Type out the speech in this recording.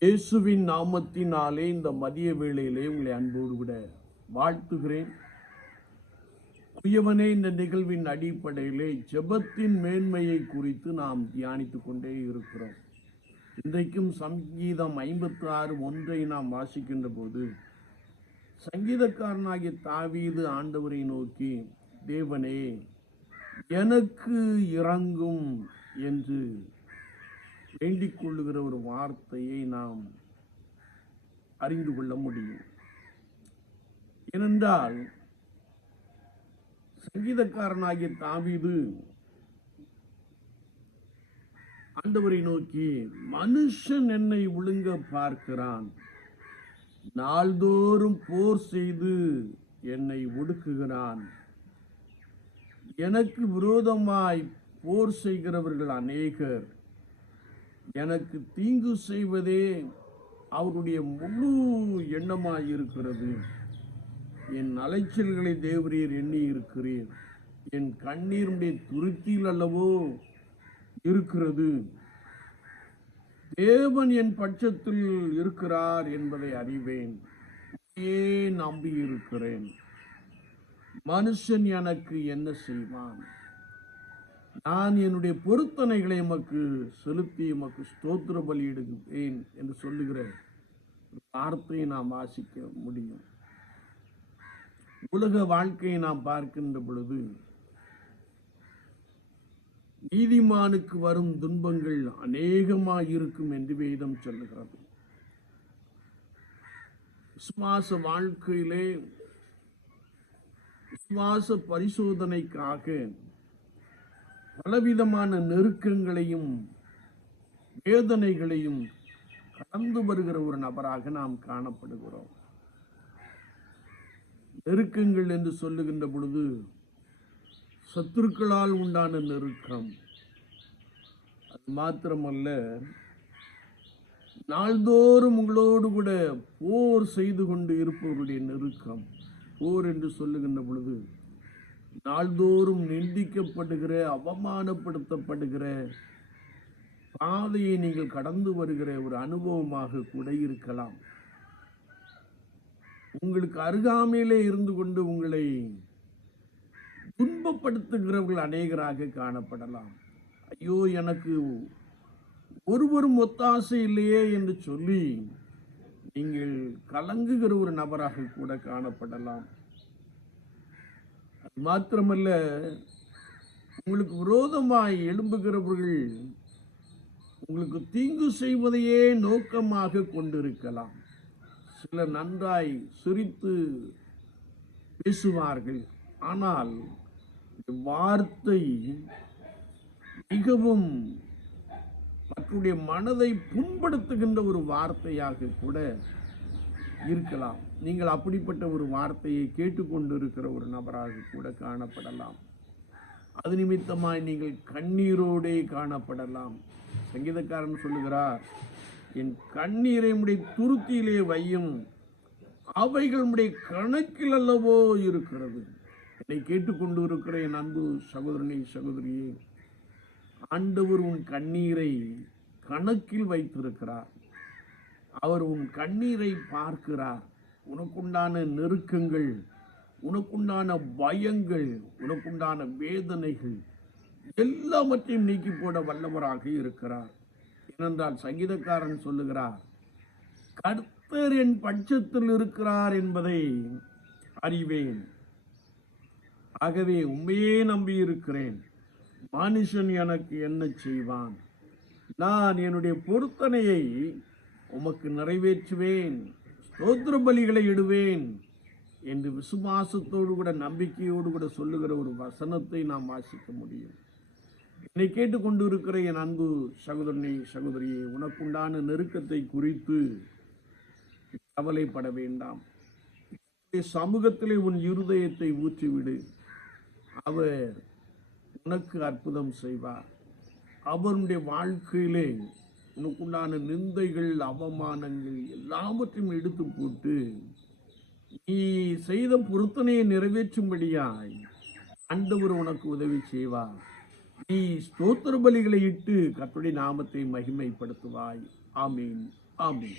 இயேசுவின் நாமத்தினாலே இந்த மதிய வேளையிலே உங்களை அன்போடு விட வாழ்த்துகிறேன். பிரியவனே, இந்த நிகழ்வின் அடிப்படையிலே ஜெபத்தின் மேன்மையை குறித்து நாம் தியானித்துக் கொண்டே இருக்கிறோம். இன்றைக்கும் சங்கீதம் 56:1 நாம் வாசிக்கின்ற போது, சங்கீதக்காரனாகிய தாவீது ஆண்டவரை நோக்கி, தேவனே எனக்கு இரங்கும் என்று வேண்டிக் கொள்ளுகிற ஒரு வார்த்தையை நாம் அறிந்து கொள்ள முடியும். ஏனென்றால் சங்கீதக்காரனாகிய தாவீது ஆண்டவரை நோக்கி, மனுஷன் என்னை விழுங்க பார்க்கிறான், நாள்தோறும் போர் செய்து என்னை ஒடுக்குகிறான், எனக்கு விரோதமாய் போர் செய்கிறவர்கள் அநேகர், எனக்கு தீங்கு செய்வதே அவருடைய முழு எண்ணமாய் இருக்கிறது, என் அலைச்சல்களை தேவரீர் எண்ணி இருக்கிறீர், என் கண்ணீருடைய துருத்தியில் அல்லவோ இருக்கிறது, தேவன் என் பட்சத்தில் இருக்கிறார் என்பதை அறிவேன், நம்பி இருக்கிறேன், மனுஷன் எனக்கு என்ன செய்வான், நான் என்னுடைய பொருத்தனைகளை எமக்கு செலுத்தி எமக்கு ஸ்தோத்திர பலியிடுவேன் என்று சொல்லுகிற வார்த்தையை நாம் வாசிக்க முடியும். உலக வாழ்க்கையை நாம் பார்க்கின்ற பொழுது நீதிமானுக்கு வரும் துன்பங்கள் அநேகமாக இருக்கும் என்று வேதம் சொல்லுகிறது. விசுவாச வாழ்க்கையிலே விசுவாச பரிசோதனைக்காக பலவிதமான நெருக்கங்களையும் வேதனைகளையும் கடந்து வருகிற ஒரு நபராக நாம் காணப்படுகிறோம். நெருக்கங்கள் என்று சொல்லுகின்ற பொழுது சத்துருக்களால் உண்டான நெருக்கம், அது மாத்திரமல்ல, நாள்தோறும் உங்களோடு கூட போர் செய்து கொண்டு இருப்பவருடைய நெருக்கம். போர் என்று சொல்லுகின்ற பொழுது நாள்தோறும் நிந்திக்கப்படுகிற, அவமானப்படுத்தப்படுகிற பாதையை நீங்கள் கடந்து வருகிற ஒரு அனுபவமாக கூட இருக்கலாம். உங்களுக்கு அருகாமையிலே இருந்து கொண்டு உங்களை துன்பப்படுத்துகிறவர்கள் அநேகராக காணப்படலாம். ஐயோ, எனக்கு ஒருவரும் ஒத்தாசை இல்லையே என்று சொல்லி நீங்கள் கலங்குகிற ஒரு நபராக கூட காணப்படலாம். அது மாத்திரமல்ல, உங்களுக்கு விரோதமாய் எழும்புகிறவர்கள் உங்களுக்கு தீங்கு செய்வதையே நோக்கமாக கொண்டிருக்கலாம். சிலர் நன்றாய் சிரித்து பேசுவார்கள், ஆனால் வார்த்தை மிகவும் மற்றவருடைய மனதை புண்படுத்துகின்ற ஒரு வார்த்தையாக கூட இருக்கலாம். நீங்கள் அப்படிப்பட்ட ஒரு வார்த்தையை கேட்டுக்கொண்டிருக்கிற ஒரு நபராக கூட காணப்படலாம். அது நிமித்தமாய் நீங்கள் கண்ணீரோடே காணப்படலாம். சங்கீதக்காரன் சொல்லுகிறார், என் கண்ணீரை உம்முடைய துருத்தியிலே வையும், அவைகள் உம்முடைய கணக்கில் அல்லவோ இருக்கிறது. என்னை கேட்டுக்கொண்டு இருக்கிற என் அன்பு சகோதரனே, சகோதரியே, ஆண்டவர் உன் கண்ணீரை கணக்கில் வைத்திருக்கிறார். அவர் உன் கண்ணீரை பார்க்கிறார். உனக்குண்டான நெருக்கங்கள், உனக்குண்டான பயங்கள், உனக்குண்டான வேதனைகள் எல்லாவற்றையும் நீக்கி போட வல்லவராக இருக்கிறார். ஏனென்றால் சங்கீதக்காரன் சொல்லுகிறார், கர்த்தர் என் பட்சத்தில் இருக்கிறார் என்பதை அறிவேன், ஆகவே உண்மையே நம்பி இருக்கிறேன், மனுஷன் எனக்கு என்ன செய்வான், நான் என்னுடைய பொருத்தனையை உமக்கு நிறைவேற்றுவேன், ஸ்தோத்திர பலிகளை இடுவேன் என்று விசுவாசத்தோடு கூட நம்பிக்கையோடு கூட சொல்லுகிற ஒரு வசனத்தை நாம் வாசிக்க முடியும். என்னை கேட்டுக்கொண்டு இருக்கிற என் அன்பு சகோதரனே, சகோதரியே, உனக்குண்டான நெருக்கத்தை குறித்து கவலைப்பட வேண்டாம். சமூகத்திலே உன் இருதயத்தை ஊற்றிவிடு. அவர் உனக்கு அற்புதம் செய்வார். அவருடைய வாழ்க்கையிலே உனக்குண்டான நிந்தைகள், அவமானங்கள் எல்லாவற்றையும் எடுத்து போட்டு நீ செய்த பொருத்தனையை நிறைவேற்றும்படியாய் ஆண்டவர் உனக்கு உதவி செய்வார். நீ ஸ்தோத்திர பலிகளை இட்டு கர்த்தருடைய நாமத்தை மகிமைப்படுத்துவாய். ஆமீன். ஆமென்.